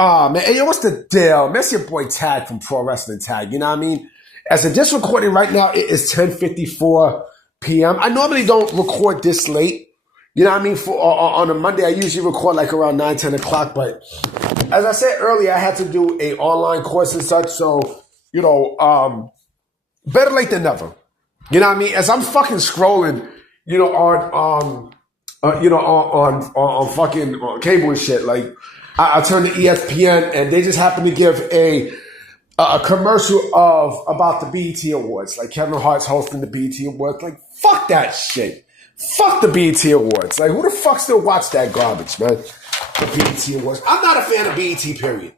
Oh, man. Hey, yo, what's the deal? That's your boy Tag from Pro Wrestling Tag. You know what I mean? As of this recording right now, it is 10:54 p.m. I normally don't record this late. You know what I mean? On a Monday, I usually record like around 9, 10 o'clock. But as I said earlier, I had to do a online course and such. So, better late than never. You know what I mean? As I'm fucking scrolling, on fucking cable and shit, like I turn to ESPN and they just happen to give a commercial about the BET Awards. Like Kevin Hart's hosting the BET Awards. Like, fuck that shit. Fuck the BET Awards. Like, who the fuck still watch that garbage, man? The BET Awards. I'm not a fan of BET, period.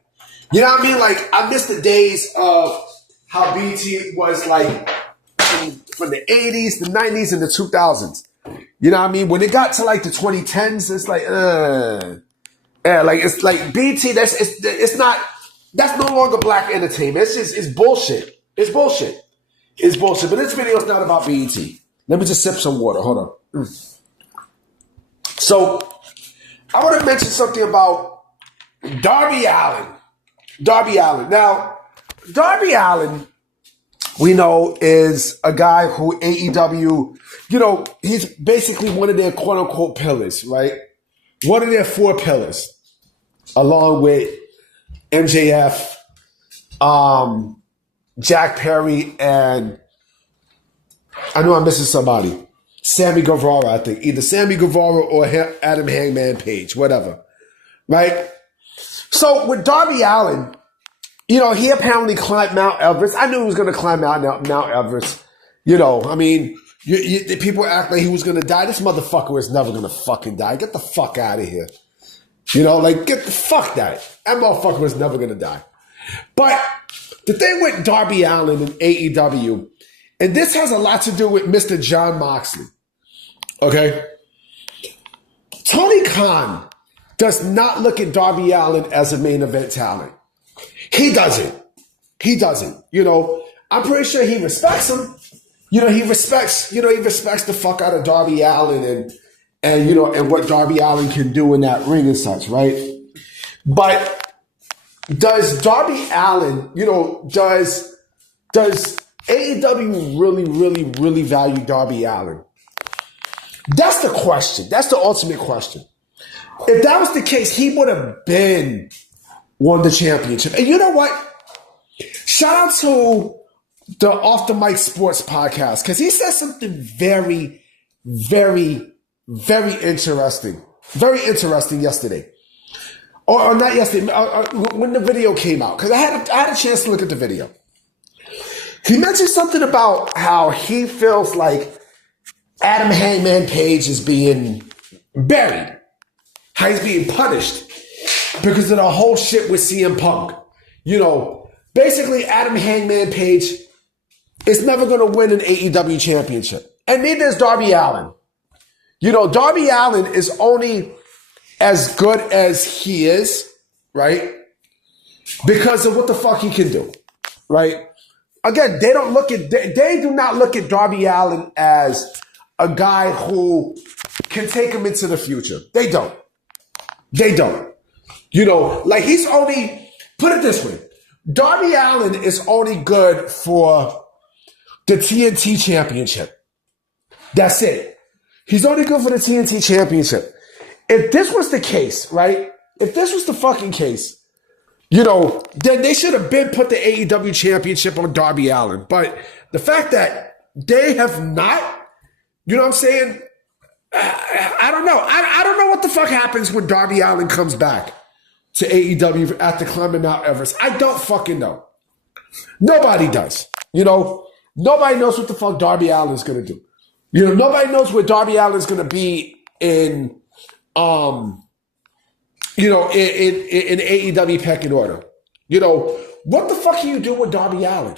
You know what I mean? Like, I miss the days of how BET was like from the 80s, the 90s, and the 2000s. You know what I mean? When it got to like the 2010s, it's like, it's like BET, that's no longer black entertainment. It's bullshit. It's bullshit. It's bullshit. But this video is not about BET. Let me just sip some water. Hold on. So, I want to mention something about Darby Allin. Darby Allin. Now, Darby Allin, we know, is a guy who AEW, he's basically one of their quote-unquote pillars, right? One of their 4 pillars, along with MJF, Jack Perry, and I know I'm missing somebody. Sammy Guevara, I think. Either Sammy Guevara or Adam Hangman Page, whatever. Right? So with Darby Allin, he apparently climbed Mount Everest. I knew he was going to climb Mount Everest. People act like he was going to die. This motherfucker was never going to fucking die. Get the fuck out of here. Get the fuck that. That motherfucker was never going to die. But the thing with Darby Allin and AEW, and this has a lot to do with Mr. Jon Moxley, okay? Tony Khan does not look at Darby Allin as a main event talent. He doesn't. I'm pretty sure he respects him. He respects the fuck out of Darby Allin and what Darby Allin can do in that ring and such, right? But does Darby Allin, does AEW really, really, really value Darby Allin? That's the question. That's the ultimate question. If that was the case, he would have been won the championship. And you know what? Shout out to the Off the Mic Sports podcast, because he said something very, very, very interesting. Very interesting yesterday. Or not yesterday, when the video came out. Because I had a chance to look at the video. He mentioned something about how he feels like Adam Hangman Page is being buried. How he's being punished because of the whole shit with CM Punk. Basically Adam Hangman Page is never going to win an AEW championship. And neither is Darby Allin. Darby Allin is only as good as he is, right? Because of what the fuck he can do, right? Again, they do not look at Darby Allin as a guy who can take him into the future. They don't. He's only, put it this way, Darby Allin is only good for the TNT championship. That's it. He's only good for the TNT championship. If this was the case, right? If this was the fucking case, then they should have been put the AEW championship on Darby Allin. But the fact that they have not, you know what I'm saying? I don't know. I don't know what the fuck happens when Darby Allin comes back to AEW after climbing Mount Everest. I don't fucking know. Nobody does. Nobody knows what the fuck Darby Allin is going to do. Nobody knows where Darby Allin is going to be in AEW pecking order. What the fuck can you do with Darby Allin?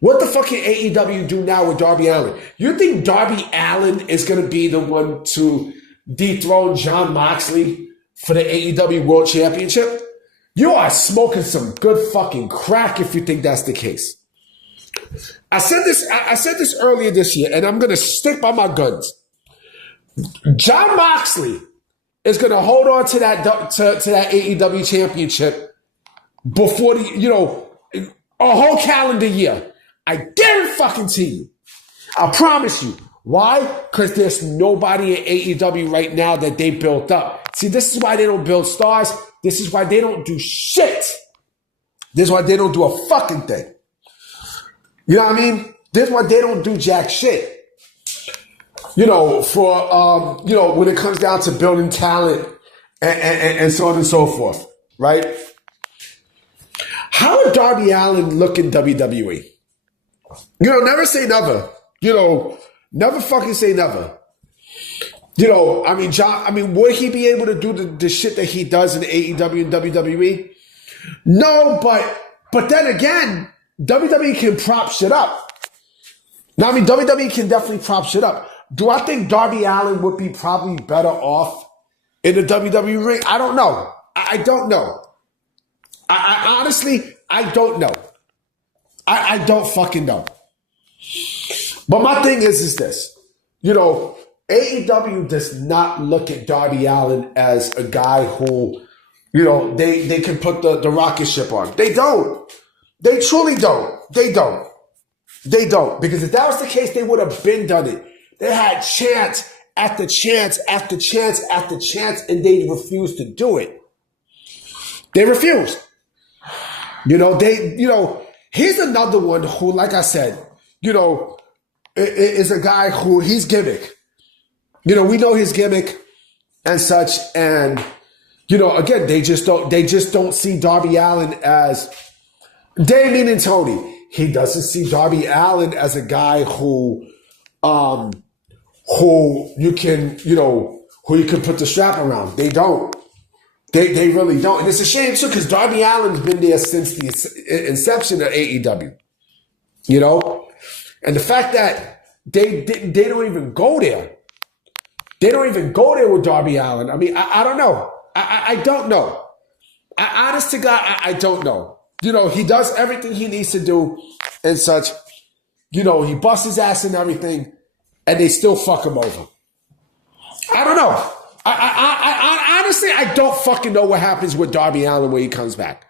What the fuck can AEW do now with Darby Allin? You think Darby Allin is going to be the one to dethrone Jon Moxley for the AEW World Championship? You are smoking some good fucking crack if you think that's the case. I said this earlier this year, and I'm going to stick by my guns. Jon Moxley is going to hold on to that AEW championship before a whole calendar year. I guarantee you. I promise you. Why? Because there's nobody in AEW right now that they built up. See, this is why they don't build stars. This is why they don't do shit. This is why they don't do a fucking thing. You know what I mean? This is why they don't do jack shit. When it comes down to building talent and so on and so forth, right? How would Darby Allin look in WWE? Never say never. Never fucking say never. Would he be able to do the shit that he does in AEW and WWE? No, but then again, WWE can prop shit up. WWE can definitely prop shit up. Do I think Darby Allin would be probably better off in the WWE ring? I don't know. I don't know. I honestly, I don't know. I don't fucking know. But my thing is this. AEW does not look at Darby Allin as a guy who, they can put the rocket ship on. They don't. They truly don't. They don't. They don't. Because if that was the case, they would have been done it. They had chance after chance after chance after chance, and they refused to do it. They refused. Here's another one who, like I said, is a guy who he's gimmick. We know his gimmick and such, and again, they just don't see Darby Allin as Damien and Tony. He doesn't see Darby Allin as a guy who you can put the strap around. They don't. They really don't. And it's a shame too, because Darby Allin's been there since the inception of AEW. And the fact that they don't even go there. They don't even go there with Darby Allin. I don't know. I don't know. Honest to God, I don't know. He does everything he needs to do and such. He busts his ass and everything, and they still fuck him over. I don't know. I honestly, I don't fucking know what happens with Darby Allin when he comes back.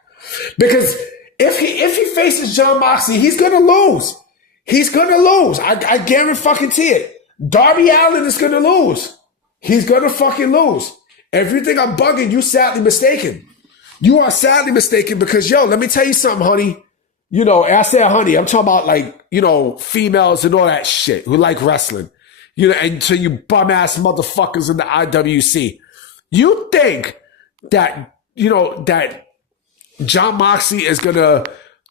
Because if he faces Jon Moxley, he's gonna lose. He's gonna lose. I guarantee it. Darby Allin is gonna lose. He's gonna fucking lose. If you think I'm bugging, you sadly mistaken. You are sadly mistaken because, let me tell you something, honey. And I say honey, I'm talking about females and all that shit who like wrestling. And to you bum ass motherfuckers in the IWC. You think that, that Jon Moxley is gonna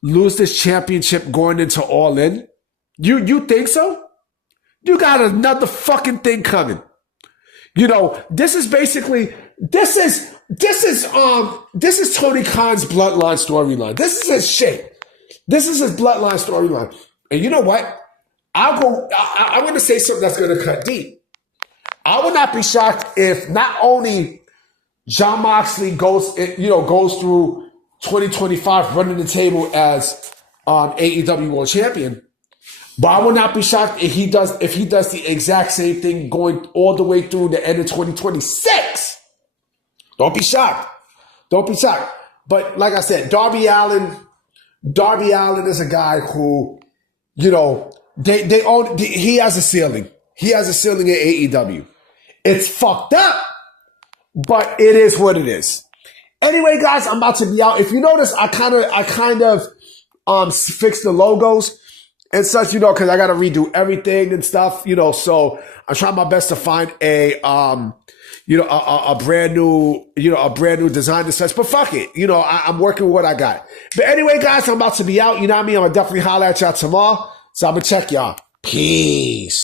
lose this championship going into All In? You think so? You got another fucking thing coming. This is basically this is Tony Khan's bloodline storyline. This is his shit. This is his bloodline storyline. And you know what? I'm going to say something that's going to cut deep. I would not be shocked if not only Jon Moxley goes through 2025 running the table as AEW World Champion, but I would not be shocked if he does the exact same thing going all the way through the end of 2026. Don't be shocked. Don't be shocked. But like I said, Darby Allin is a guy who, he has a ceiling. He has a ceiling at AEW. It's fucked up, but it is what it is. Anyway, guys, I'm about to be out. If you notice, I kind of fixed the logos and such, because I got to redo everything and stuff, so I'm trying my best to find a brand new design and such, but fuck it. I'm working with what I got. But anyway, guys, I'm about to be out. You know what I mean? I'm going to definitely holler at y'all tomorrow. So I'm going to check y'all. Peace.